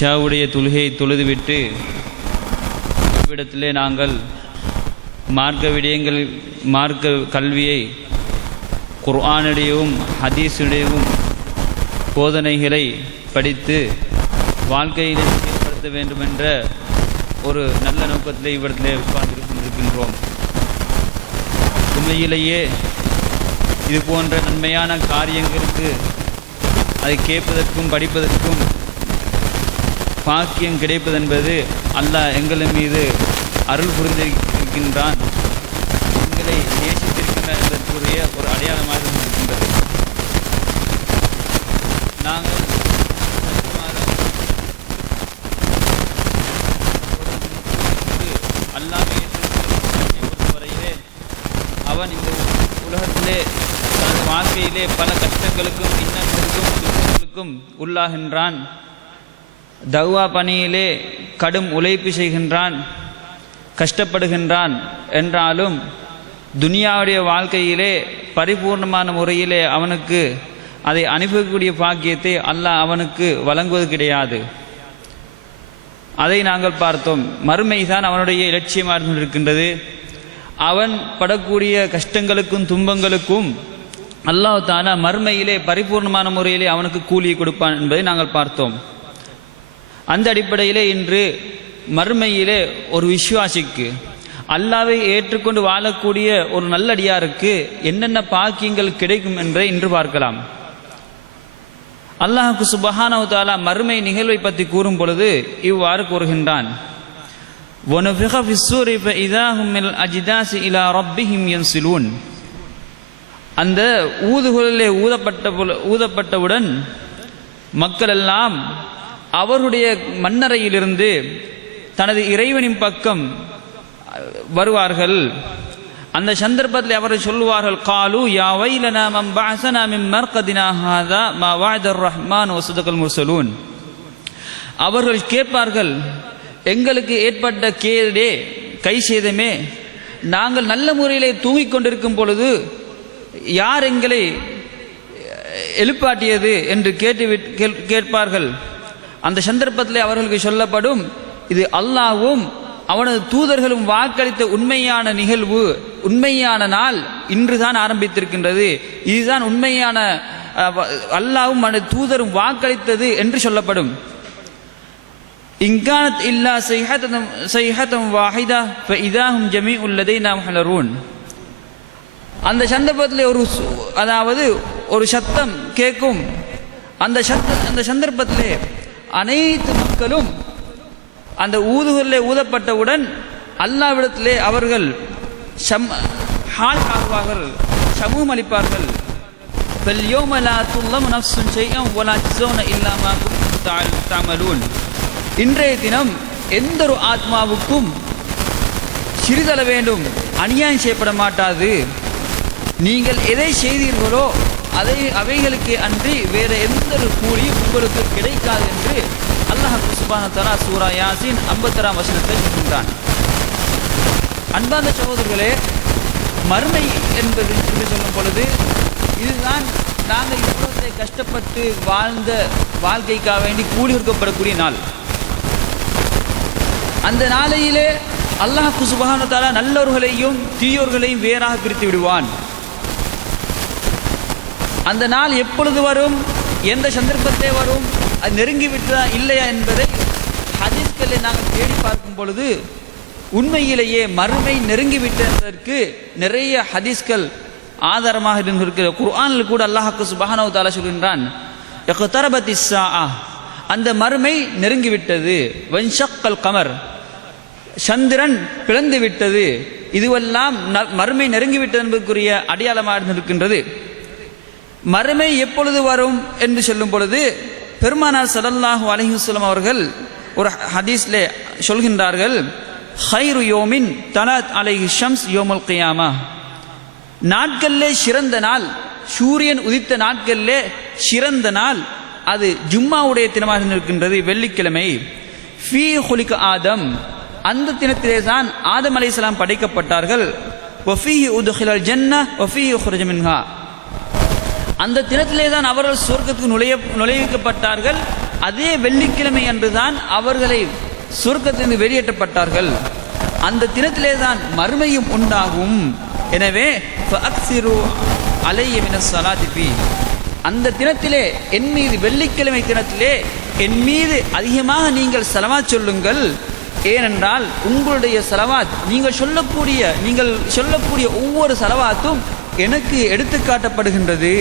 இஷாவுடைய தொழுகையை தொழுதுவிட்டு இவ்விடத்திலே நாங்கள் மார்க்க விடயங்கள் மார்க்க கல்வியை குர்ஆனிடையவும் ஹதீஸுடையவும் போதனைகளை படித்து வாழ்க்கையில் செயல்படுத்த வேண்டுமென்ற ஒரு நல்ல நோக்கத்திலே இவ்விடத்திலே உட்கார்ந்து கொண்டிருக்கின்றோம் உண்மையிலேயே இது போன்ற நன்மையான காரியங்களுக்கு அதை கேட்பதற்கும் படிப்பதற்கும் பாக்கியம் கிடைப்பதென்பது அல்லாஹ் எங்களின் மீது அருள் புரிந்திருக்கின்றான். எங்களை நேசித்திருக்கின்றான் என்பதற்குரிய ஒரு அடையாளமாக இருக்கின்றது. நாங்கள் அல்லாஹ் பொறுத்தவரையிலே அவன் இந்த உலகத்திலே தனது வாழ்க்கையிலே பல கஷ்டங்களுக்கும் இன்னங்களுக்கும் துன்பங்களுக்கும் உள்ளாகின்றான். தௌவா பணியிலே கடும் உழைப்பு செய்கின்றான் கஷ்டப்படுகின்றான் என்றாலும் துனியாவுடைய வாழ்க்கையிலே பரிபூர்ணமான முறையிலே அவனுக்கு அதை அனுபவிக்கக்கூடிய பாக்கியத்தை அல்லாஹ் அவனுக்கு வழங்குவது கிடையாது. அதை நாங்கள் பார்த்தோம். மறுமை தான் அவனுடைய இலட்சியமாக இருக்கின்றது அவன் படக்கூடிய கஷ்டங்களுக்கும் துன்பங்களுக்கும் அல்லாஹ் தானா மறுமையிலே பரிபூர்ணமான முறையிலே அவனுக்கு கூலியை கொடுப்பான் என்பதை நாங்கள் பார்த்தோம். அந்த அடிப்படையிலே இன்று மறுமையிலே ஒரு விசுவாசிக்கு அல்லாவை ஏற்றுக்கொண்டு வாழக்கூடிய ஒரு நல்லடியாருக்கு என்னென்ன பாக்கியங்கள் கிடைக்கும் என்றே இன்று பார்க்கலாம். அல்லாஹுக்கு சுபஹானவு தாலா மறுமை நிகழ்வை பற்றி கூறும் பொழுது இவ்வாறு கூறுகின்றான். அந்த ஊதுகுழலே ஊதப்பட்ட ஊதப்பட்டவுடன் மக்கள் எல்லாம் அவருடைய மண்ணறையிலிருந்து தனது இறைவனின் பக்கம் வருவார்கள். அந்த சந்தர்ப்பத்தில் அவர் சொல்லுவார்கள் காலு யா வைலனா மம் பஅஸனா மர்கதினா ஹாதா மா வாய்தர் ரஹ்மான் வஸதகல் முர்சலூன். அவர்கள் கேட்பார்கள் எங்களுக்கு ஏற்பட்ட கேடே கை சேதமே நாங்கள் நல்ல முறையிலே தூங்கிக் கொண்டிருக்கும் பொழுது யார் எங்களை எழுப்பாட்டியது? என்று கேட்டு கேள்- கேட்பார்கள். அந்த சந்தர்ப்பத்தில் அவர்களுக்கு சொல்லப்படும் இது அல்லாவும் அவனது தூதர்களும் வாக்களித்த உண்மையான நிகழ்வு உண்மையான நாள் இன்றுதான் ஆரம்பித்திருக்கின்றது. இதுதான் உண்மையான அல்லாவும் அவனது தூதரும் வாக்களித்தது என்று சொல்லப்படும். இங்கானத் இல்லா சைஹதம் சைஹதம் வாஹிதா இதாகும் ஜமி உள்ளதை நாம் ஹலரூன் அந்த சந்தர்ப்பத்தில் ஒரு அதாவது ஒரு சத்தம் கேட்கும். அந்த சத்த அந்த சந்தர்ப்பத்திலே அனைத்து மக்களும் அந்த ஊதுகளிலே ஊதப்பட்டவுடன் அல்லாவிடத்திலே அவர்கள் சம் ஹால் ஆகுவார்கள் சமூகம் அளிப்பார்கள் فَالْيَوْمَ لَا تُظْلَمُ نَفْسٌ شَيْئًا وَلَا تُجْزَوْنَ إِلَّا مَا كُنتُمْ تَعْ- تَعْمَلُونَ இன்றைய தினம் எந்த ஒரு ஆத்மாவுக்கும் சிறிதள வேண்டும் அநியாயம் செய்யப்பட மாட்டாது நீங்கள் எதை செய்தீர்களோ அதை அவைகளுக்கு அன்றி வேற எந்த ஒரு கூலியும் உங்களுக்கு கிடைக்காது என்று அல்லாஹ் சுபான தலா சூரா யாசின் ஐம்பத்தராம் வசனத்தை சொல்கின்றான். அன்பார்ந்த சகோதரர்களே மறுமை என்பது என்று சொல்லும் பொழுது இதுதான் நாங்கள் இவ்வளவு கஷ்டப்பட்டு வாழ்ந்த வாழ்க்கைக்காக வேண்டி கூலி கொடுக்கப்படக்கூடிய நாள். அந்த நாளையிலே அல்லாஹ் சுபஹானு தாலா நல்லவர்களையும் தீயோர்களையும் வேறாக பிரித்து விடுவான். அந்த நாள் எப்பொழுது வரும்? எந்த சந்தர்ப்பத்தை வரும்? அது நெருங்கி விட்டதா இல்லையா என்பதை ஹதீஸ்களை நாங்கள் தேடி பார்க்கும் பொழுது உண்மையிலேயே மறுமை நெருங்கி விட்டதற்கு நிறைய ஹதீஸ்கள் ஆதாரமாக இருந்திருக்கிற குர்ஆனில் கூட அல்லாஹாக்கு சுபஹானவு தாலா சொல்கின்றான் இக்தரபத் இஸ்ஸாஅ அந்த மறுமை நெருங்கி விட்டது வன்ஷக்கல் கமர். சந்திரன் பிளந்து விட்டது இதுவெல்லாம் ந- மறுமை நெருங்கிவிட்டது என்பதற்குரிய அடையாளமாக இருந்திருக்கின்றது. மறுமை எப்பொழுது வரும் என்று சொல்லும் பொழுது பெருமானார் சலல்லாஹு அலைஹி அவர்கள் ஒரு ஹதீஸ்லே சொல்கின்றார்கள் ஹைரு யோமின் தலாத் அலைஹி ஷம்ஸ் யோமுல் கியாமா. நாட்களிலே சிறந்த நாள் சூரியன் உதித்த நாட்களிலே சிறந்த நாள் அது ஜும்மாவுடைய தினமாக இருக்கின்றது வெள்ளிக்கிழமை. ஃபீ ஹுலிக ஆதம் அந்த தினத்திலே தான் ஆதம் அலைஹிஸ்ஸலாம் படைக்கப்பட்டார்கள். ஒஃபி உதுஹிலல் ஜன்னah ஜென்ன உஹ்ரிஜ மின்ஹா. அந்த தினத்திலே தான் அவர்கள் சொர்க்கத்துக்கு நுழைய நுழைவிக்கப்பட்டார்கள். அதே வெள்ளிக்கிழமை அன்றுதான் அவர்களை சொர்க்கத்திலிருந்து வெளியேற்றப்பட்டார்கள். அந்த தினத்திலே தான் மறுமையும் உண்டாகும். எனவே ஃபஅக்ஸிரு அலைய அந்த தினத்திலே என் மீது வெள்ளிக்கிழமை தினத்திலே என் மீது அதிகமாக நீங்கள் செலவா சொல்லுங்கள். ஏனென்றால் உங்களுடைய செலவாத் நீங்கள் சொல்லக்கூடிய நீங்கள் சொல்லக்கூடிய ஒவ்வொரு செலவாத்தும் எனக்கு எடுத்துக்காட்டப்படுகின்றது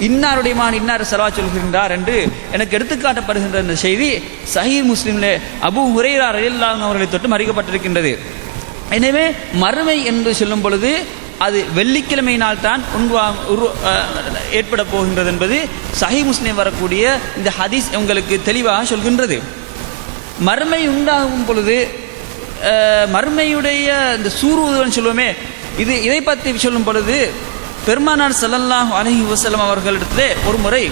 இன்னாருடைய மான் இன்னார் செலவா சொல்கின்றார் என்று எனக்கு எடுத்துக்காட்டப்படுகின்ற இந்த செய்தி சஹி முஸ்லிம்லே அபு ஹுரைரா ரலியல்லாஹு அவர்களை தொட்டு அறிக்கப்பட்டிருக்கின்றது எனவே மறுமை என்று சொல்லும் பொழுது அது வெள்ளிக்கிழமையினால் தான் உண்வா உரு- ஏற்பட போகின்றது என்பது சஹி முஸ்லிம் வரக்கூடிய இந்த ஹதீஸ் உங்களுக்கு தெளிவாக சொல்கின்றது. மறுமை உண்டாகும் பொழுது மறுமையுடைய இந்த சூருவதுன்னு சொல்லுவோமே இது இதை பற்றி சொல்லும் பொழுது பெருமானார் ஸல்லல்லாஹு அலஹி வசலம் அவர்களிடத்திலே ஒரு முறை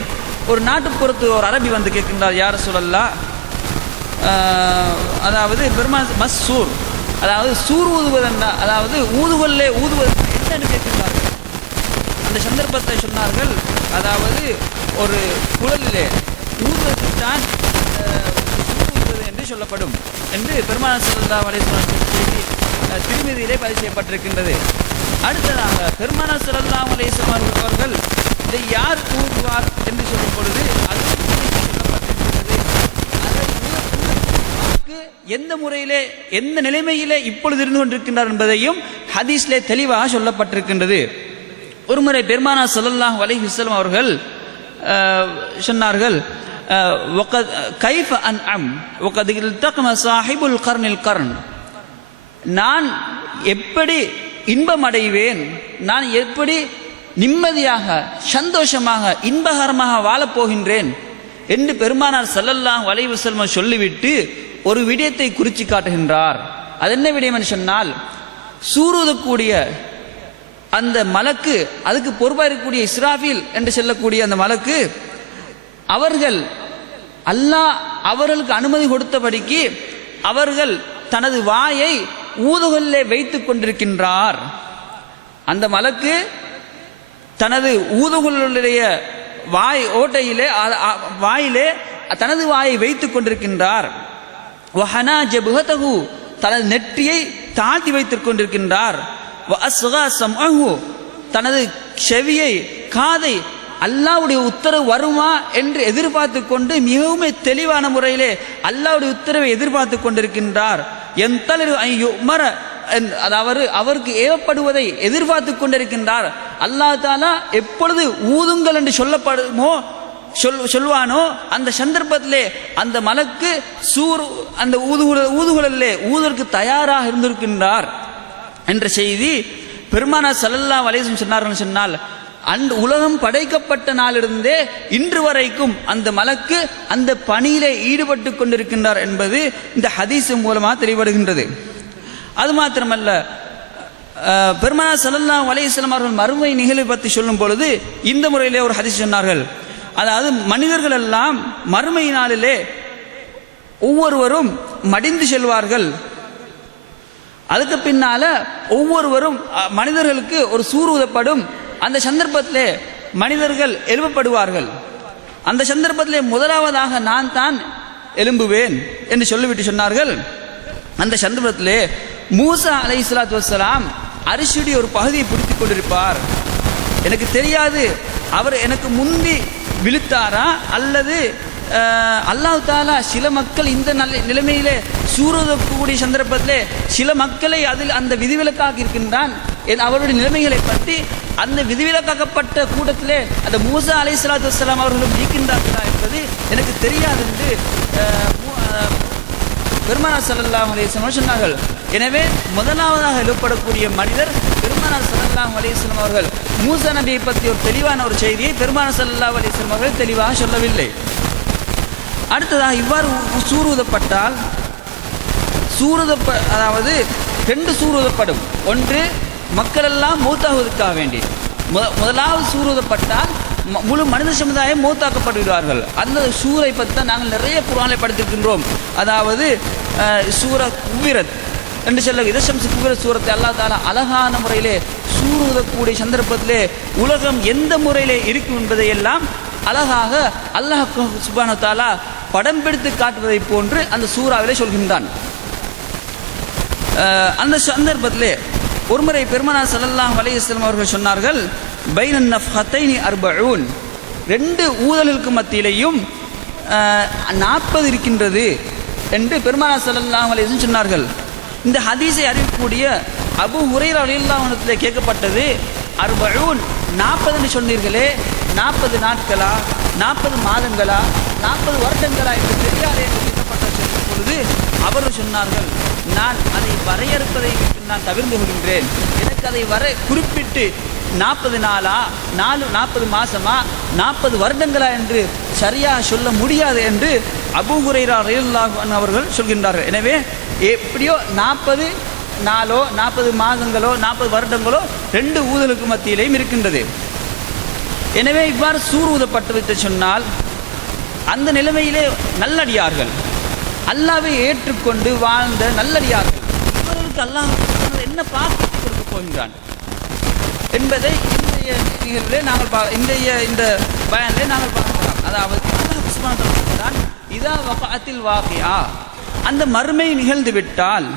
ஒரு நாட்டுப்புறத்து ஒரு அரபி வந்து கேட்கின்றார் யார் சொல்லலாம் அதாவது பெருமான் மஸ்ஸூர் அதாவது சூர் ஊதுவதென்றா அதாவது ஊதுவல்லே ஊதுவது என்னன்னு கேட்கின்றார்கள். அந்த சந்தர்ப்பத்தை சொன்னார்கள் அதாவது ஒரு குழலிலே ஊதுவதற்குத்தான் ஊதுவது என்று சொல்லப்படும் என்று பெருமான சல்லா அலிஸ்லாம் செய்தி திருமதியிலே பதிவு செய்யப்பட்டிருக்கின்றது. அடுத்ததாக பெருமான சிறந்தாம் அலேசம் அவர்கள் இதை யார் கூறுவார் என்று சொல்லும் பொழுது எந்த முறையிலே எந்த நிலைமையிலே இப்பொழுது இருந்து கொண்டிருக்கின்றார் என்பதையும் ஹதீஸ்லே தெளிவாக சொல்லப்பட்டிருக்கின்றது. ஒருமுறை பெருமானா சல்லாஹ் அலி ஹிஸ்லம் அவர்கள் சொன்னார்கள் கைஃப் அன் அம் ஒகதில் தக்ம சாஹிபுல் கர்னில் கர்ன். நான் எப்படி இன்பம் அடைவேன். நான் எப்படி நிம்மதியாக சந்தோஷமாக இன்பகரமாக வாழப் போகின்றேன் என்று பெருமானார் ஸல்லல்லாஹு வளைவு வஸல்லம் சொல்லிவிட்டு ஒரு விடயத்தை குறிச்சு காட்டுகின்றார். அது என்ன விடயம் என்று சொன்னால் சூறுதக்கூடிய அந்த மலக்கு அதுக்கு பொறுப்பாக இருக்கக்கூடிய இஸ்ராஃபில் என்று சொல்லக்கூடிய அந்த மலக்கு அவர்கள் அல்லாஹ் அவர்களுக்கு அனுமதி கொடுத்தபடிக்கு அவர்கள் தனது வாயை ஊதுகல்லே வைத்துக் கொண்டிருக்கின்றார். அந்த மலக்கு தனது ஊதுகுள்ளுடைய வாய் ஓட்டையிலே வாயிலே தனது வாயை வைத்துக் கொண்டிருக்கின்றார். வஹனா ஜபுகதகு தனது நெற்றியை தாழ்த்தி வைத்துக் கொண்டிருக்கின்றார். வஅஸ்கா சம்அஹு தனது செவியை காதை அல்லாவுடைய உத்தரவு வருமா என்று எதிர்பார்த்து கொண்டு மிகவும் தெளிவான முறையிலே அல்லாவுடைய உத்தரவை எதிர்பார்த்து கொண்டிருக்கின்றார். என் தலிரு ஐயுமர என்- அதாவது அவருக்கு ஏவப்படுவதை எதிர்பார்த்து கொண்டிருக்கின்றார். அல்லா தாலா எப்பொழுது ஊதுங்கள் என்று சொல்லப்படுமோ சொல் சொல்வானோ அந்த சந்தர்ப்பத்திலே அந்த மலக்கு சூர் அந்த ஊதுகுல ஊதுகுழலிலே ஊதற்கு தயாராக இருந்திருக்கின்றார். என்ற செய்தி பெருமானா சல்லல்லா வலேசம் சொன்னார்கள் சொன்னால் அந்த உலகம் படைக்கப்பட்ட நாளிலிருந்தே இன்று வரைக்கும் அந்த மலக்கு அந்த பணியிலே ஈடுபட்டு கொண்டிருக்கின்றார் என்பது இந்த ஹதீஸ் மூலமாக தெளிவடுகின்றது அது மாத்திரமல்ல பெருமனா பெருமானா வலையசலம் அவர்கள் மறுமை நிகழ்வை பற்றி சொல்லும் பொழுது இந்த முறையிலே ஒரு ஹதீஸ் சொன்னார்கள். அதாவது மனிதர்கள் எல்லாம் மறுமை நாளிலே ஒவ்வொருவரும் மடிந்து செல்வார்கள். அதுக்கு பின்னால ஒவ்வொருவரும் மனிதர்களுக்கு ஒரு சூர் ஊதப்படும் அந்த சந்தர்ப்பத்திலே மனிதர்கள் எழுப்பப்படுவார்கள். அந்த சந்தர்ப்பத்திலே முதலாவதாக நான் தான் எழும்புவேன் என்று சொல்லிவிட்டு சொன்னார்கள். அந்த சந்தர்ப்பத்திலே மூசா அலை இஸ்லாத்து வசலாம் அரிசியுடைய ஒரு பகுதியை பிடித்து கொண்டிருப்பார். எனக்கு தெரியாது அவர் எனக்கு முந்தி விழுத்தாரா? அல்லது அஹ், அல்லாஹ் தாலா சில மக்கள் இந்த நல்ல நிலைமையிலே சூறுதக்கூடிய சந்தர்ப்பத்திலே சில மக்களை அதில் அந்த விதிவிலக்காக இருக்கின்றான்? அவருடைய நிலைமைகளை பற்றி அந்த விதிவிலக்காக்கப்பட்ட கூட்டத்திலே அந்த மூசா அலை சலாத்து வலாம் அவர்களும் நீக்கின்றார்களா என்பது எனக்கு தெரியாது என்று அஹ், சல்லாஹ் அலையம் சொன்னார்கள். எனவே முதலாவதாக எழுப்படக்கூடிய மனிதர் பெருமானார் சல்லாஹ் அலையம் அவர்கள். மூசா நபியை பற்றி ஒரு தெளிவான ஒரு செய்தியை பெருமான சல்லாஹ் அலையம் அவர்கள் தெளிவாக சொல்லவில்லை. அடுத்ததாக இவ்வாறு சூறுதப்பட்டால் சூறுதப்ப ஊதப்பட்டால் அதாவது ரெண்டு சூறுதப்படும் ஒன்று மக்கள் எல்லாம் மூத்தாகுவதற்காக வேண்டி. முத- முதலாவது சூருதப்பட்டால் ஊதப்பட்டால் முழு மனித சமுதாயம் மூத்தாக்கப்பட்டு விடுவார்கள் அந்த சூரை பற்றி தான் நாங்கள் நிறைய குரானை படுத்திருக்கின்றோம். அதாவது சூர குவிரத் என்று சொல்ல இதசம் குவிர சூரத்தை அல்லா தாலா அழகான முறையிலே சூருதக்கூடிய சந்தர்ப்பத்திலே உலகம் எந்த முறையிலே இருக்கும் என்பதை எல்லாம் அழகாக அல்லாஹ் சுபான தாலா படம் பிடித்து காட்டுவதை போன்று அந்த சூறாவிலே சொல்கின்றான். அஹ் அந்த சந்தர்ப்பத்திலே ஒருமுறை பெருமனா ஸல்லல்லாஹு அலைஹி அவர்கள் சொன்னார்கள் பைனன் நஃப்ஹத்தைனி அர்பஊன். ரெண்டு ஊதலுக்கு மத்தியிலையும் நாற்பது இருக்கின்றது என்று பெருமானா ஸல்லல்லாஹு அலைஹி சொன்னார்கள். இந்த ஹதீஸை அறிவிக்கக்கூடிய அபு உரையில் ரலியல்லாஹு கேட்கப்பட்டது அர்பூன் நாற்பதுன்னு சொன்னீர்களே நாற்பது நாட்களா நாற்பது மாதங்களா நாற்பது வருடங்களா என்று தெரியாதே என்று கேட்கப்பட்ட பொழுது அவர்கள் சொன்னார்கள் நான் அதை வரையறுப்பதை நான் தவிர்ந்து கொள்கின்றேன் எனக்கு அதை வர குறிப்பிட்டு நாற்பது நாளா நாலு நாற்பது மாசமா நாற்பது வருடங்களா என்று சரியாக சொல்ல முடியாது என்று அபுகுரைரா ரயில்லாஹ் அவர்கள் சொல்கின்றார்கள். எனவே எப்படியோ நாற்பது நாளோ நாற்பது மாதங்களோ நாற்பது வருடங்களோ ரெண்டு ஊதலுக்கு மத்தியிலேயும் இருக்கின்றது. எனவே இவ்வாறு சூர் ஊதப்பட்டு விட்டு சொன்னால் அந்த நிலைமையிலே நல்லடியார்கள். அல்லாவை ஏற்றுக்கொண்டு வாழ்ந்த நல்லடியார்கள். இவர்களுக்கு அல்லாஹ் என்ன பாக்கியத்தை கொடுக்க போகின்றான்? என்பதை இன்றைய நிகழ்விலே நாங்கள் பா இன்றைய இந்த பயனிலே நாங்கள் பார்க்கலாம். அதாவது அல்லாஹ் சுப்ஹானஹு இதா வகஅத்தில் வாகியா. அந்த மறுமை நிகழ்ந்து விட்டால்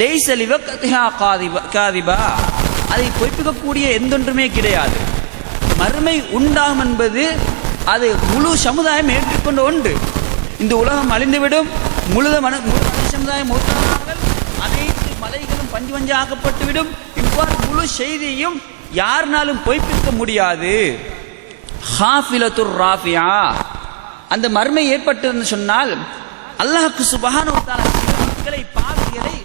லேசலிவ லிவக்திஹா காதிபா காதிபா. அதை பொய்ப்பிக்கக்கூடிய எந்தொன்றுமே கிடையாது. மறுமை உண்டாகும் என்பது அது முழு சமுதாயம் ஏற்றுக்கொண்ட ஒன்று. இந்த உலகம் அழிந்துவிடும் முழுத மன முழு சமுதாயம் மூத்தார்கள் அனைத்து மலைகளும் பஞ்சு பஞ்சு இவ்வாறு முழு செய்தியும் யாருனாலும் பொய்ப்பிக்க முடியாது. ஹாஃபிலத்துர் ராஃபியா. அந்த மர்மை ஏற்பட்டதுன்னு சொன்னால் அல்லாஹ்க்கு சுபகான மக்களை பாவிகளை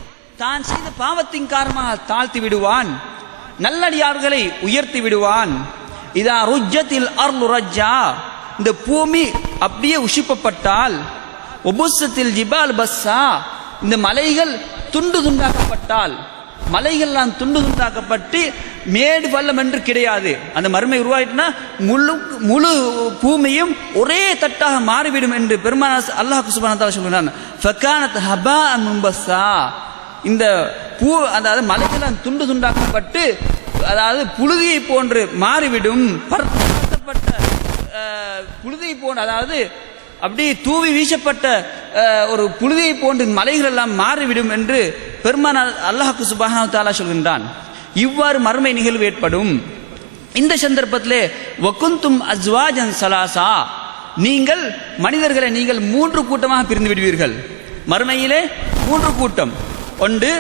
தான் செய்த பாவத்தின் காரணமாக தாழ்த்தி விடுவான். நல்லடியார்களை உயர்த்தி விடுவான். இதா ருஜ்ஜத்தில் அர்லு ரஜ்ஜா. இந்த பூமி அப்படியே உஷிப்பப்பட்டால் ஒபுசத்தில் ஜிபால் பஸ்ஸா இந்த மலைகள் துண்டு துண்டாக்கப்பட்டால் மலைகள்லாம் துண்டு துண்டாக்கப்பட்டு மேடு பள்ளம் என்று கிடையாது. அந்த மறுமை உருவாயிட்டுனா முழு முழு பூமியும் ஒரே தட்டாக மாறிவிடும் என்று பெருமான அல்லாஹ் சுபான சொல்கிறான். ஃபக்கானத் ஹபா மும்பஸா இந்த பூ அதாவது மலைகள்லாம் துண்டு துண்டாக்கப்பட்டு அதாவது புழுதியை போன்று மாறிவிடும். பரத்தப்பட்ட புழுதியை போன்று அதாவது அப்படி தூவி வீசப்பட்ட ஒரு புழுதியை போன்று மலைகள் எல்லாம் மாறிவிடும் என்று பெருமான அல்லாஹுக்கு சுபஹான தாலா சொல்கின்றான். இவ்வாறு மறுமை நிகழ்வு ஏற்படும். இந்த சந்தர்ப்பத்திலே வகுந்தும் அஸ்வாஜன் சலாசா. நீங்கள் மனிதர்களை நீங்கள் மூன்று கூட்டமாக பிரிந்து விடுவீர்கள். மறுமையிலே மூன்று கூட்டம். ஒன்று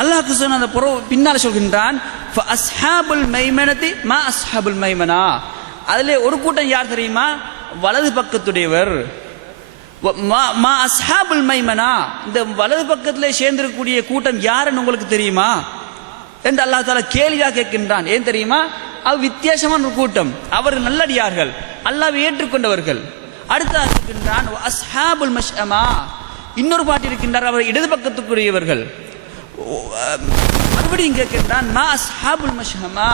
அல்லாஹ் சொன்ன அந்த புற பின்னால் சொல்கின்றான் அஸ்ஹாபுல் மைமனதி மா அஸ்ஹாபுல் மைமனா. அதிலே ஒரு கூட்டம் யார் தெரியுமா? வலது பக்கத்துடையவர். மா- மா அஸ்ஹாபுல் மைமனா. இந்த வலது பக்கத்தில் சேர்ந்திருக்கக்கூடிய கூட்டம் யாருன்னு உங்களுக்கு தெரியுமா? என்று அல்லாஹ் தாலா கேள்வியாக கேட்கின்றான். ஏன் தெரியுமா? அவ் வித்தியாசமான ஒரு கூட்டம். அவர்கள் நல்லடியார்கள். அல்லாஹ் ஏற்றுக்கொண்டவர்கள். அடுத்ததாக இருக்கின்றான் அஸ்ஹாபுல் மஷ்அமா. இன்னொரு பாட்டு இருக்கின்றார் அவர் இடது பக்கத்துக்குரியவர்கள். மறுபடியும் கேட்கின்றான் மா அஸ்ஹாபுல் மஷ்ஹமா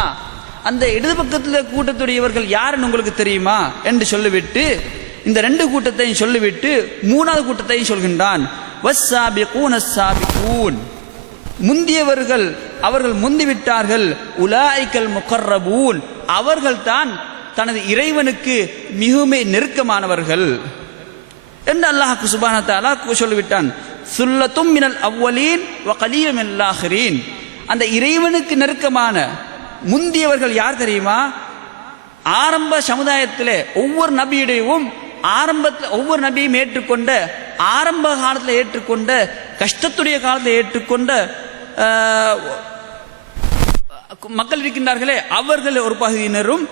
அந்த இடது பக்கத்தில் கூட்டத்துடையவர்கள் யாருன்னு உங்களுக்கு தெரியுமா? என்று சொல்லிவிட்டு இந்த ரெண்டு கூட்டத்தையும் சொல்லிவிட்டு மூணாவது கூட்டத்தையும் சொல்கின்றான். முந்தியவர்கள் அவர்கள் முந்திவிட்டார்கள் உலாய்க்கல் முகர்ரபூன். அவர்கள் தான் தனது இறைவனுக்கு மிகுமே நெருக்கமானவர்கள். என்று அல்லாஹ் சுபான சொல்லிவிட்டான். சுல்லத்தும் மினல் அவ்வலீன் வ அந்த இறைவனுக்கு நெருக்கமான முந்தியவர்கள் யார் தெரியுமா? ஆரம்ப சமுதாயத்தில் ஒவ்வொரு நபியுடையவும் ஆரம்பத்தில் ஒவ்வொரு நபியும் ஏற்றுக்கொண்ட ஆரம்ப காலத்தில் ஏற்றுக்கொண்ட கஷ்டத்துடைய காலத்தில் ஏற்றுக்கொண்ட மக்கள் இருக்கின்றார்களே அவர்கள் ஒரு பகுதியினரும்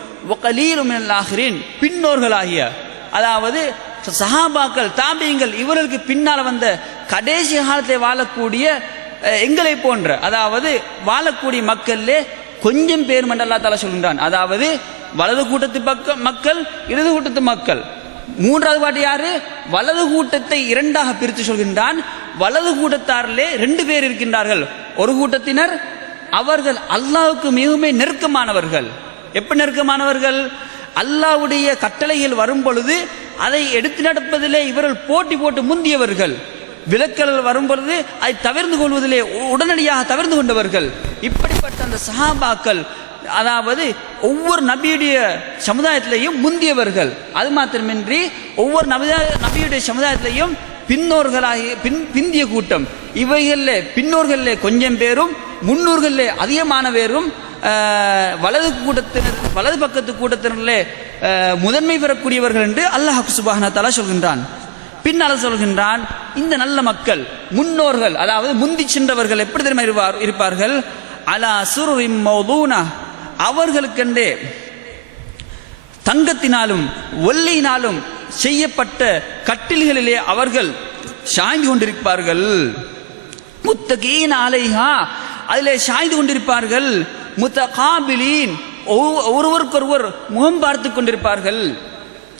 கலீலும் ஆகிறேன் பின்னோர்களாகிய அதாவது சஹாபாக்கள் தாபியங்கள் இவர்களுக்கு பின்னால் வந்த கடைசி காலத்தில் வாழக்கூடிய எங்களை போன்ற அதாவது வாழக்கூடிய மக்களிலே கொஞ்சம் பேர் மட்டும் அல்லா தாலா சொல்கின்றான். அதாவது வலது கூட்டத்து பக்க மக்கள் இடது கூட்டத்து மக்கள். மூன்றாவது பாட்டு யாரு? வலது கூட்டத்தை இரண்டாக பிரித்து சொல்கின்றான். வலது கூட்டத்தாரிலே ரெண்டு பேர் இருக்கின்றார்கள். ஒரு கூட்டத்தினர் அவர்கள் அல்லாவுக்கு மிகவும் நெருக்கமானவர்கள். எப்ப நெருக்கமானவர்கள்? அல்லாஹ்வுடைய கட்டளைகள் வரும் பொழுது அதை எடுத்து நடப்பதிலே இவர்கள் போட்டி போட்டு முந்தியவர்கள். விலக்கல் வரும்பொழுது அதை தவிர்ந்து கொள்வதிலே உடனடியாக தவிர்ந்து கொண்டவர்கள். இப்படிப்பட்ட அந்த சஹாபாக்கள் அதாவது ஒவ்வொரு நபியுடைய சமுதாயத்திலையும் முந்தியவர்கள். அது மாத்திரமின்றி ஒவ்வொரு நபிதா நபியுடைய சமுதாயத்திலையும் பின்னோர்களாகிய பின் பிந்திய கூட்டம். இவைகளில் பின்னோர்களில் கொஞ்சம் பேரும் முன்னோர்களில் அதிகமான பேரும் வலது கூட்டத்தினர் வலது பக்கத்து கூட்டத்தினரிலே முதன்மை பெறக்கூடியவர்கள் என்று அல்லாஹ் சுபான தலா சொல்கின்றான். பின்னால் சொல்கின்றான் இந்த நல்ல மக்கள் முன்னோர்கள் அதாவது முந்தி சென்றவர்கள் எப்படி தெரியுமா இருப்பார் இருப்பார்கள்? அலா சுருரிம் மௌதூனா அவர்களுக்கென்றே தங்கத்தினாலும் ஒல்லியினாலும் செய்யப்பட்ட கட்டில்களிலே அவர்கள் சாய்ந்து கொண்டிருப்பார்கள். முத்தகீன் அலைஹா அதிலே சாய்ந்து கொண்டிருப்பார்கள். முத்தகாபிலீன் ஒவ்வொ- ஒருவருக்கொருவர் முகம் பார்த்து கொண்டிருப்பார்கள்.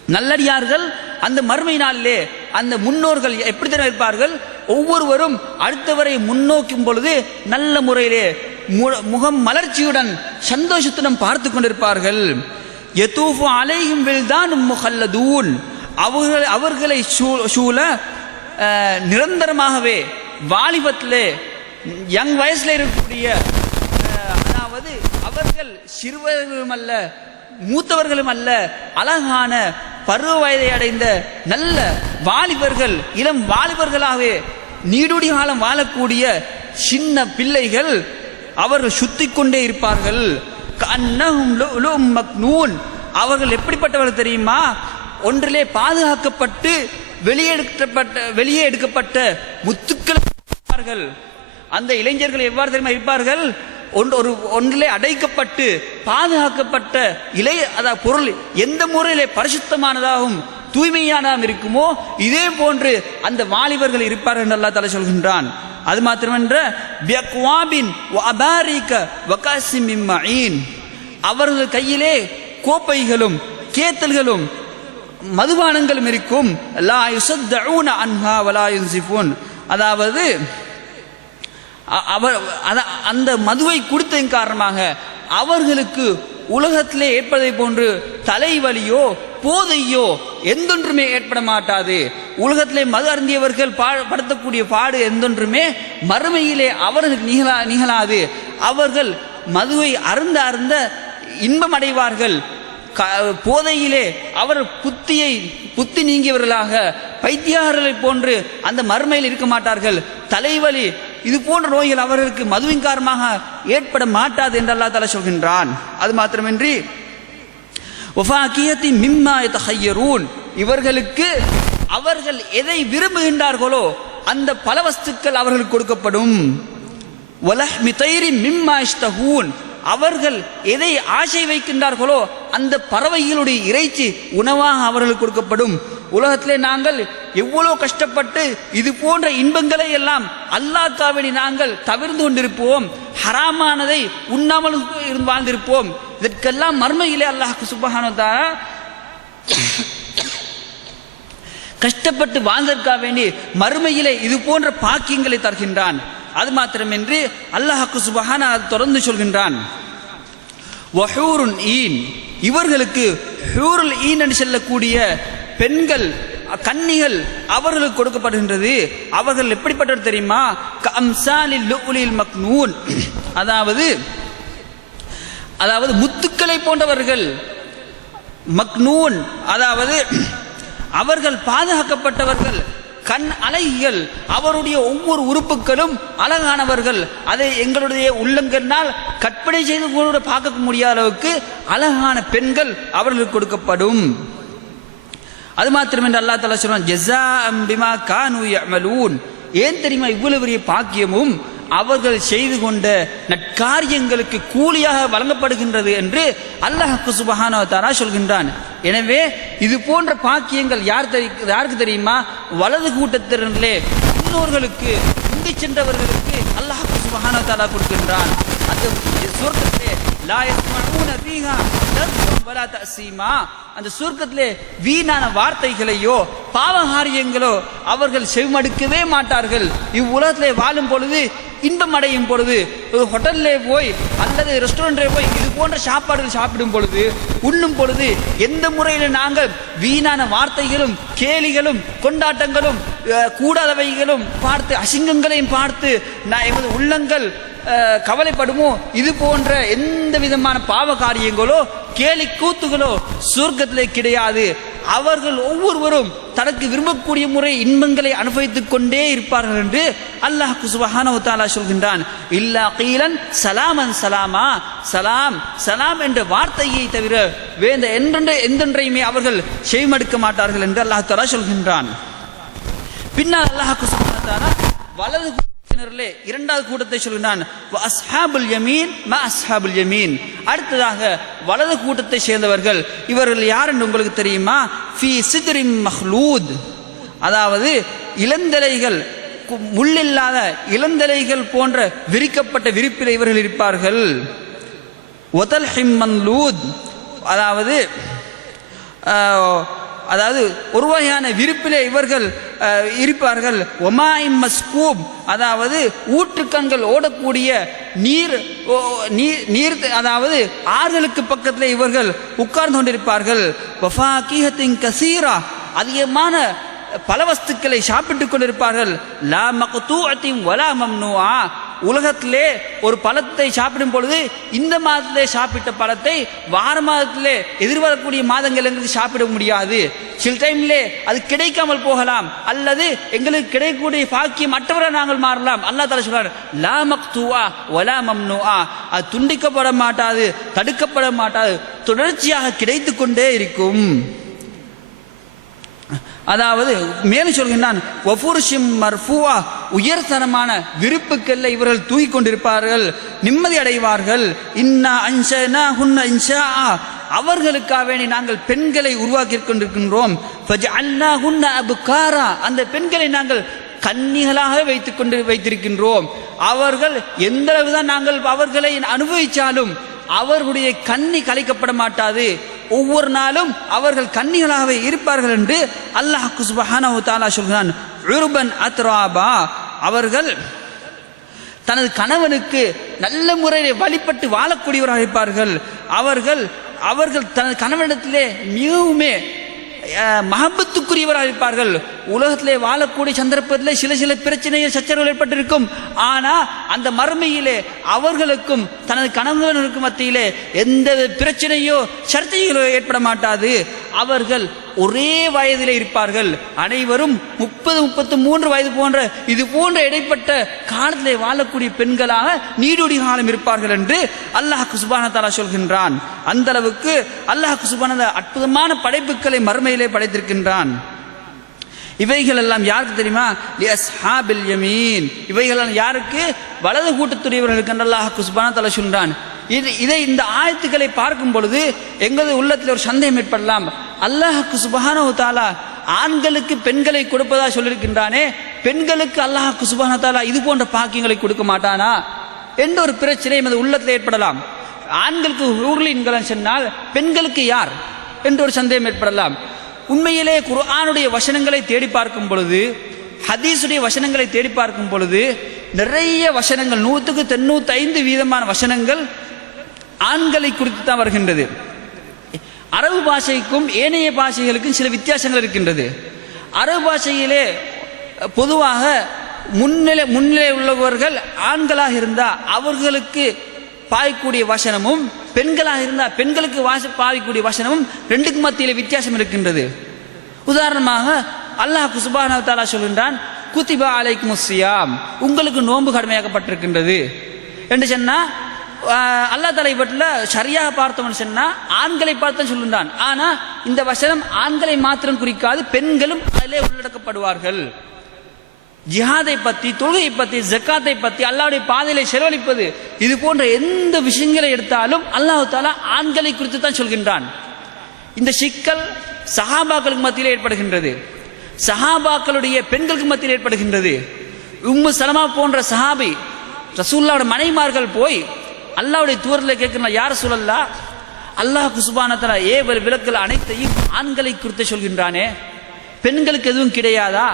நல்லடியார்கள் அந்த மறுமை நாளிலே அந்த முன்னோர்கள் எப்படி தான் இருப்பார்கள்? ஒவ்வொருவரும் அடுத்தவரை முன்னோக்கும் பொழுது நல்ல முறையிலே மு- முகம் மலர்ச்சியுடன் சந்தோஷத்துடன் பார்த்து கொண்டிருப்பார்கள். யதூஃபு அலையும் வில்தான் முகல்லதூன் அவர்கள் அவர்களை சூ- சூழ நிரந்தரமாகவே வாலிபத்திலே யங் வயசுல இருக்கக்கூடிய அதாவது அவர்கள் சிறுவர்களும் அல்ல மூத்தவர்களும் அல்ல அழகான பருவ வயதை அடைந்த நல்ல வாலிபர்கள் இளம் வாலிபர்களாகவே நீடுடி காலம் வாழக்கூடிய சின்ன பிள்ளைகள் அவர்கள் சுத்தி கொண்டே இருப்பார்கள் அவர்கள் எப்படிப்பட்டவர்கள் தெரியுமா? ஒன்றிலே பாதுகாக்கப்பட்டு வெளியெடுக்கப்பட்ட வெளியே எடுக்கப்பட்ட முத்துக்கள் இருப்பார்கள். அந்த இளைஞர்கள் எவ்வாறு தெரியுமா இருப்பார்கள்? ஒன்று ஒரு ஒன்றிலே அடைக்கப்பட்டு பாதுகாக்கப்பட்ட இலை அதாவது பொருள் எந்த முறையிலே பரிசுத்தமானதாகவும் தூய்மையானதாகவும் இருக்குமோ இதே போன்று அந்த வாலிபர்கள் இருப்பார்கள் என்று தலை சொல்கின்றான். அது மாத்திரமன்ற பியக்வாபின் அவர்கள் கையிலே கோப்பைகளும் கேத்தல்களும் மதுபானங்களும் இருக்கும். அதாவது அவர் அந்த மதுவை கொடுத்ததின் காரணமாக அவர்களுக்கு உலகத்திலே ஏற்பதை போன்று தலைவலியோ போதையோ எந்தொன்றுமே ஏற்பட மாட்டாது. உலகத்திலே மது அருந்தியவர்கள் பா- படுத்தக்கூடிய பாடு எந்தொன்றுமே மறுமையிலே அவர்களுக்கு நிகழா நிகழாது. அவர்கள் மதுவை அருந்த அருந்த இன்பம் அடைவார்கள் க- போதையிலே அவர் புத்தியை புத்தி நீங்கியவர்களாக பைத்தியாரர்களை போன்று அந்த மறுமையில் இருக்க மாட்டார்கள். தலைவலி இது போன்ற நோய்கள் அவர்களுக்கு மதுவின் காரணமாக ஏற்பட மாட்டாது என்று அல்லா தஆலா சொல்கின்றான். அது மாத்திரமின்றி மிம்மா இவர்களுக்கு அவர்கள் எதை விரும்புகின்றார்களோ அந்த பல வஸ்துக்கள் அவர்களுக்கு கொடுக்கப்படும். அவர்கள் எதை ஆசை வைக்கின்றார்களோ அந்த பறவைகளுடைய இறைச்சி உணவாக அவர்களுக்கு கொடுக்கப்படும். உலகத்திலே நாங்கள் எவ்வளவு கஷ்டப்பட்டு இது போன்ற இன்பங்களை எல்லாம் அல்லாஹ்க்காவடி நாங்கள் தவிர்ந்து கொண்டிருப்போம். ஹராமானதை உண்ணாமல் இருந்து வாழ்ந்திருப்போம். இதற்கெல்லாம் மர்மையிலே அல்லாஹ் சுபஹானு கஷ்டப்பட்டு வாழ்ந்ததற்காக வேண்டி மறுமையிலே இது போன்ற பாக்கியங்களை தருகின்றான். அது மாத்திரமின்றி அல்லாஹ்க்கு சுபஹான அது தொடர்ந்து சொல்கின்றான். ஈன். இவர்களுக்கு ஹூருல் ஈன் என்று சொல்லக்கூடிய பெண்கள் கன்னிகள் அவர்களுக்கு கொடுக்கப்படுகின்றது. அவர்கள் எப்படிப்பட்டவர் தெரியுமா? கம்சாலில் மக்னூன். அதாவது அதாவது முத்துக்களை போன்றவர்கள். மக்னூன். அதாவது அவர்கள் பாதுகாக்கப்பட்டவர்கள். கண் அலையியல். அவருடைய ஒவ்வொரு உறுப்புகளும் அழகானவர்கள். அதை எங்களுடைய உள்ளங்கண்ணால் கற்பனை செய்து கூட பார்க்க முடியாத அளவுக்கு அழகான பெண்கள் அவர்களுக்கு கொடுக்கப்படும். அது மாத்திரமின்றி அல்லா தலா சொல்லுவான் ஜஸாஅம் அம்பிமா கானு அமலூன் ஏன் தெரியுமா இவ்வளவு பெரிய பாக்கியமும் அவர்கள் செய்து கொண்ட நற்காரியங்களுக்கு கூலியாக வழங்கப்படுகின்றது என்று அல்லாஹ் சுபஹானஹு தாரா சொல்கின்றான். எனவே இது போன்ற பாக்கியங்கள் யார் தெரி- யாருக்கு தெரியுமா? வலது கூட்டத்தினரிலே முன்னோர்களுக்கு முந்தி சென்றவர்களுக்கு அல்லாஹ் சுபஹானஹு தாரா கொடுக்கின்றான். அந்த இது சுவர்க்கத்திலே லா யஸ்மஊன ஃபீஹா. அந்த சுருக்கத்திலே வீணான வார்த்தைகளையோ பாவகாரியங்களோ அவர்கள் செவிமடுக்கவே மாட்டார்கள். இவ்வுலகத்திலே வாழும் பொழுது இன்பம் அடையும் பொழுது ஒரு ஹோட்டல்லே போய் அல்லது ரெஸ்டாரண்ட்லே போய் இது போன்ற சாப்பாடுகள் சாப்பிடும் பொழுது உண்ணும் பொழுது எந்த முறையில் நாங்கள் வீணான வார்த்தைகளும் கேலிகளும் கொண்டாட்டங்களும் கூடாதவைகளும் பார்த்து அசிங்கங்களையும் பார்த்து நான் எமது உள்ளங்கள் கவலைப்படுமோ? இது போன்ற எந்த விதமான பாவ காரியங்களோ கேலி கூத்துகளோ சுவர்க்கத்திலே கிடையாது. அவர்கள் ஒவ்வொருவரும் தனக்கு விரும்பக்கூடிய முறை இன்பங்களை அனுபவித்துக் கொண்டே இருப்பார்கள் என்று அல்லாஹ் குசுபஹான சொல்கின்றான். இல்லா கீலன் சலாமன் சலாமா. சலாம் சலாம் என்ற வார்த்தையை தவிர வேந்த என்றென்ற எந்தென்றையுமே அவர்கள் செய்மடுக்க மாட்டார்கள் என்று அல்லாஹ் தாலா சொல்கின்றான். பின்னால் அல்லாஹ் சுப்ஹானஹு வலது கூட்டத்தினரிலே இரண்டாவது கூட்டத்தை சொல்கிறான் அஸ்ஹாபுல் யமீன் ம அஸ்ஹாபுல் யமீன். அடுத்ததாக வலது கூட்டத்தை சேர்ந்தவர்கள் இவர்கள் யார் என்று உங்களுக்கு தெரியுமா? ஃபி மஹ்லூத். அதாவது இளந்தலைகள் முள்ளில்லாத இளந்தலைகள் போன்ற விரிக்கப்பட்ட விரிப்பில் இவர்கள் இருப்பார்கள். ஒதல் ஹிம்மன்லூத் அதாவது ஆஹ், அதாவது ஒரு வகையான விருப்பிலே இவர்கள் இருப்பார்கள். ஒமாயிம் மஸ்கூப் அதாவது ஊற்றுக்கண்கள் ஓடக்கூடிய நீர் ஓ, நீர் நீர் அதாவது ஆறுகளுக்கு பக்கத்தில் இவர்கள் உட்கார்ந்து கொண்டிருப்பார்கள். வஃபாகீஹத்தின் கசீரா அதிகமான பல வஸ்துக்களை சாப்பிட்டுக் கொண்டிருப்பார்கள். லா மக்தூஅத்தின் வலா மம்னுவா உலகத்திலே ஒரு பழத்தை சாப்பிடும் பொழுது இந்த மாதத்திலே சாப்பிட்ட பழத்தை வார மாதத்திலே எதிர்வரக்கூடிய மாதங்கள் எங்களுக்கு சாப்பிட முடியாது. சில டைம்லே அது கிடைக்காமல் போகலாம். அல்லது எங்களுக்கு கிடைக்கக்கூடிய பாக்கியம் மற்றவரை நாங்கள் மாறலாம். அல்லாஹ் தலை சொல்றார் லா மக்துவா ஒலா மம்னுவா அது துண்டிக்கப்பட மாட்டாது தடுக்கப்பட மாட்டாது தொடர்ச்சியாக கிடைத்து கொண்டே இருக்கும். அதாவது மேலும் சொல்கின்றான் வஃபுர்ஷிம் மர்ஃபூவா. உயர்தரமான விருப்புக்கள்ல இவர்கள் தூங்கிக் கொண்டிருப்பார்கள் நிம்மதி அடைவார்கள். இன்னா அன்ஷனா ஹுன்ன இன்ஷா அவர்களுக்காக வேண்டி நாங்கள் பெண்களை உருவாக்கி கொண்டிருக்கின்றோம். ஃபஜஅல்னாஹுன்ன அப்காரா. அந்த பெண்களை நாங்கள் கன்னிகளாக வைத்துக் கொண்டு வைத்திருக்கின்றோம். அவர்கள் எந்த அளவுதான் நாங்கள் அவர்களை அனுபவிச்சாலும் அவர்களுடைய கண்ணி கலைக்கப்பட மாட்டாது. ஒவ்வொரு நாளும் அவர்கள் கன்னிகளாகவே இருப்பார்கள் என்று அல்லாஹ் சுப்ஹானஹு தஆலா சொல்கிறான். உருபன் அத்ராபா. அவர்கள் தனது கணவனுக்கு நல்ல முறையில் வழிபட்டு வாழக்கூடியவராக இருப்பார்கள். அவர்கள் அவர்கள் தனது கணவனிடத்திலே மிகவுமே மகபத்துக்குரியவராக இருப்பார்கள். உலகத்திலே வாழக்கூடிய சந்தர்ப்பத்திலே சில சில பிரச்சனைகள் சச்சரவுகள் ஏற்பட்டிருக்கும். ஆனால் அந்த மறுமையிலே அவர்களுக்கும் தனது கணவனுக்கும் மத்தியிலே எந்த பிரச்சனையோ சர்ச்சைகளோ ஏற்பட மாட்டாது. அவர்கள் ஒரே வயதிலே இருப்பார்கள். அனைவரும் முப்பது முப்பத்து மூன்று வயது போன்ற இது போன்ற இடைப்பட்ட காலத்திலே வாழக்கூடிய பெண்களாக நீடூடி காலம் இருப்பார்கள் என்று அல்லாஹ் சுபான தாலா சொல்கின்றான். அந்த அளவுக்கு அல்லாஹ் குசுபான அற்புதமான படைப்புகளை மறுமையிலே படைத்திருக்கின்றான். இவைகள் எல்லாம் யாருக்கு தெரியுமா? ஹாபில் யமீன். இவைகள் யாருக்கு? வலது கூட்டத்துடையவர்களுக்கு அல்லாஹ் சுப்ஹானஹு தஆலா சொல்றான் இது இதை இந்த ஆயத்துக்களை பார்க்கும் பொழுது எங்களது உள்ளத்தில் ஒரு சந்தேகம் ஏற்படலாம். அல்லாஹ் சுப்ஹானஹு தஆலா ஆண்களுக்கு பெண்களை கொடுப்பதா சொல்லியிருக்கின்றானே பெண்களுக்கு அல்லாஹ் சுப்ஹானஹு தஆலா இது போன்ற பாக்கியங்களை கொடுக்க மாட்டானா? என்ற ஒரு பிரச்சனை அது உள்ளத்தில் ஏற்படலாம். ஆண்களுக்கு ஊர்லின்கள் சொன்னால் பெண்களுக்கு யார்? என்ற ஒரு சந்தேகம் ஏற்படலாம். உண்மையிலே குர்ஆனுடைய வசனங்களை தேடி பார்க்கும் பொழுது ஹதீஸுடைய வசனங்களை தேடி பார்க்கும் பொழுது நிறைய வசனங்கள் நூற்றுக்கு தொண்ணூத்தி ஐந்து வீதமான வசனங்கள் ஆண்களை குறித்து தான் வருகின்றது. அரபு பாஷைக்கும் ஏனைய பாஷைகளுக்கும் சில வித்தியாசங்கள் இருக்கின்றது. அரபு பாஷையிலே பொதுவாக முன்னிலை முன்னிலை உள்ளவர்கள் ஆண்களாக இருந்தால் அவர்களுக்கு பாய்க்கூடிய வசனமும் பெண்களாக இருந்தால் பெண்களுக்கு வாச பாவிக்கூடிய வசனமும் ரெண்டுக்கு மத்தியில் வித்தியாசம் இருக்கின்றது. உதாரணமாக அல்லாஹ் சுப்ஹானஹு தாலா சொல்கின்றான் குதிபா அலைக்கும் சியாம் உங்களுக்கு நோன்பு கடமையாக்கப்பட்டிருக்கின்றது. என்று சொன்னால் அல்லா அல்லாஹ் தலை பட்டில் சரியாக பார்த்தவன் சொன்னால் ஆண்களை பார்த்து சொல்லுந்தான். ஆனா இந்த வசனம் ஆண்களை மாத்திரம் குறிக்காது பெண்களும் அதிலே உள்ளடக்கப்படுவார்கள். ஜிஹாதை பத்தி தொழுகை பத்தி ஜக்காத்தை பத்தி அல்லாவுடைய பாதையில செலவழிப்பது இது போன்ற எந்த விஷயங்களை எடுத்தாலும் அல்லாஹ் தாலா ஆண்களை குறித்து தான் சொல்கின்றான். இந்த சிக்கல் சஹாபாக்களுக்கு மத்தியில் ஏற்படுகின்றது. சஹாபாக்களுடைய பெண்களுக்கு மத்தியில் ஏற்படுகின்றது. உம்மு சலமா போன்ற சஹாபி ரசூல்லாவோட மனைமார்கள் போய் அல்லாவுடைய தூரில் கேட்கிறான் யார் சொல்லல்லா அல்லாஹ் குசுபானத்தில் ஏவல் விளக்கல் அனைத்தையும் ஆண்களை குறித்து சொல்கின்றானே. பெண்களுக்கு எதுவும் கிடையாதா?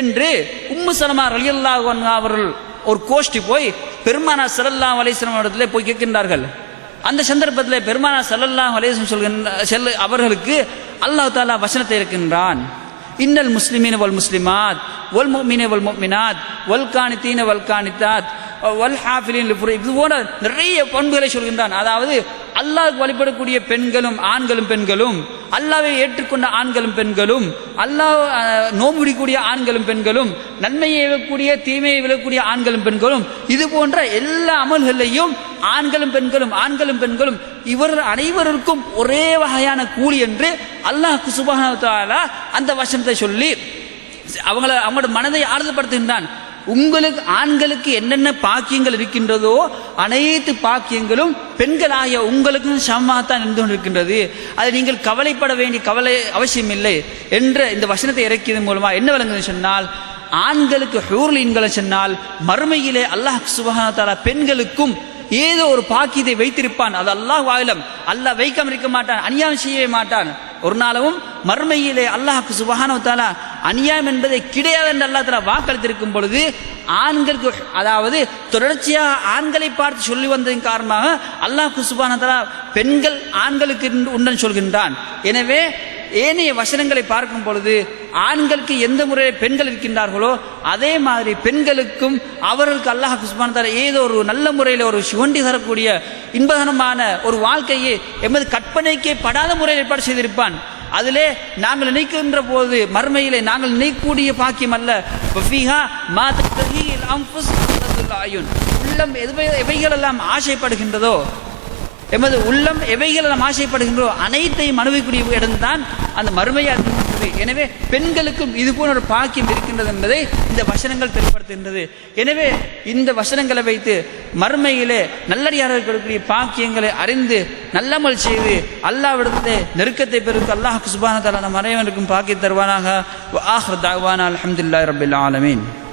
என்று உம்மு சலமா ரலியல்லா அவர்கள் ஒரு கோஷ்டி போய் பெருமானா ஸல்லல்லாஹு அலைஹி வஸல்லம் இடத்துல போய் கேட்கின்றார்கள். அந்த சந்தர்ப்பத்தில் பெருமானா சல்லல்லா அலைஹி சொல்கின்ற செல் அவர்களுக்கு அல்லாஹ் தாலா வசனத்தை இருக்கின்றான். இன்னல் முஸ்லிமீன வல் முஸ்லிமாத் ஒல் முஃமின வல் முஃமினாத் வல் கானித்தீன வல் வல் ஹாஃபிலின் இது போன்ற நிறைய பண்புகளை சொல்கின்றான். அதாவது அல்லாஹ் வழிபடக்கூடிய பெண்களும் ஆண்களும் பெண்களும் அல்லாவை ஏற்றுக்கொண்ட ஆண்களும் பெண்களும் அல்லாஹ் அஹ், ஆண்களும் பெண்களும் நன்மையை விழக்கூடிய தீமையை விழக்கூடிய ஆண்களும் பெண்களும் இது போன்ற எல்லா அமல்களையும் ஆண்களும் பெண்களும் ஆண்களும் பெண்களும் இவர் அனைவருக்கும் ஒரே வகையான கூலி என்று அல்லாஹ் சுபஹானஹு அந்த வசனத்தை சொல்லி அவங்கள அவங்களோட மனதை ஆறுதப்படுத்துகின்றான். உங்களுக்கு ஆண்களுக்கு என்னென்ன பாக்கியங்கள் இருக்கின்றதோ அனைத்து பாக்கியங்களும் பெண்களாகிய உங்களுக்கும் சமமாகத்தான் நின்று கொண்டிருக்கின்றது. அதை நீங்கள் கவலைப்பட வேண்டிய கவலை அவசியம் இல்லை என்ற இந்த வசனத்தை இறக்கியதன் மூலமா என்ன விளங்குது சொன்னால் ஆண்களுக்கு ஹூர்லீன்களை சொன்னால் மறுமையிலே அல்லாஹ் சுபஹானஹு பெண்களுக்கும் ஏதோ ஒரு பாக்கியத்தை வைத்திருப்பான். அது அல்லாஹ் வாயிலம். அல்லாஹ் வைக்காம இருக்க மாட்டான் அநியாயம் செய்யவே மாட்டான். ஒரு நாளவும் மர்மையிலே அல்லாஹுக்கு சுபஹானஹு வ அநியாயம் என்பதை கிடையாது என்று அல்லாஹ் வாக்களித்திருக்கும் பொழுது ஆண்களுக்கு அதாவது தொடர்ச்சியாக ஆண்களை பார்த்து சொல்லி வந்ததன் காரணமாக அல்லாஹ் சுபஹானஹு பெண்கள் ஆண்களுக்கு உண்டன் சொல்கின்றான். எனவே ஏனைய வசனங்களை பார்க்கும் பொழுது ஆண்களுக்கு எந்த முறையில் பெண்கள் இருக்கின்றார்களோ அதே மாதிரி பெண்களுக்கும் அவர்களுக்கு அல்லாஹ் குஸ்மான் தர ஏதோ ஒரு நல்ல முறையில் ஒரு சுகண்டி தரக்கூடிய இன்பகரமான ஒரு வாழ்க்கையை எமது கற்பனைக்கே படாத முறையில் ஏற்பாடு செய்திருப்பான். அதிலே நாங்கள் நினைக்கின்ற போது மறுமையிலே நாங்கள் நினைக்கக்கூடிய பாக்கியம் அல்ல. உள்ளம் எதுவை- எவைகளெல்லாம் ஆசைப்படுகின்றதோ எமது உள்ளம் எவைகள் நாம் ஆசைப்படுகின்றோ அனைத்தையும் அனுபவிக்கூடிய இடம்தான் அந்த மறுமையாக இருக்கின்றது. எனவே பெண்களுக்கும் இது போன்ற ஒரு பாக்கியம் இருக்கின்றது என்பதை இந்த வசனங்கள் தெளிவுபடுத்துகின்றது. எனவே இந்த வசனங்களை வைத்து மறுமையிலே நல்லடியார்கள் கொடுக்கக்கூடிய பாக்கியங்களை அறிந்து நல்லமல் செய்து அல்லாவிடத்திலே நெருக்கத்தை பெருக்கு அல்லாஹ் சுபான தலான மறைவனுக்கும் பாக்கி தருவானாக. ஆஹ் தாவானா அலமதுல்லா ரபில் ஆலமீன்.